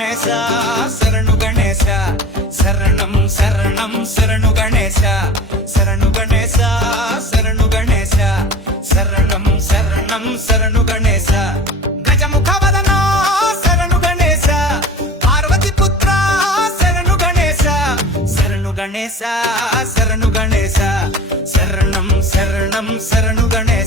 గణేశ శరణు గణేశ శరణం శరణం శరణు గణేశ శరణు గణేశ శరణు గణేశ శరణం శరణం శరణు గణేశ గజముఖ వదన శరణు గణేశ పార్వతి పుత్ర శరణు గణేశ శరణు గణేశ శరణు గణేశ శరణం శరణం శరణు గణేశ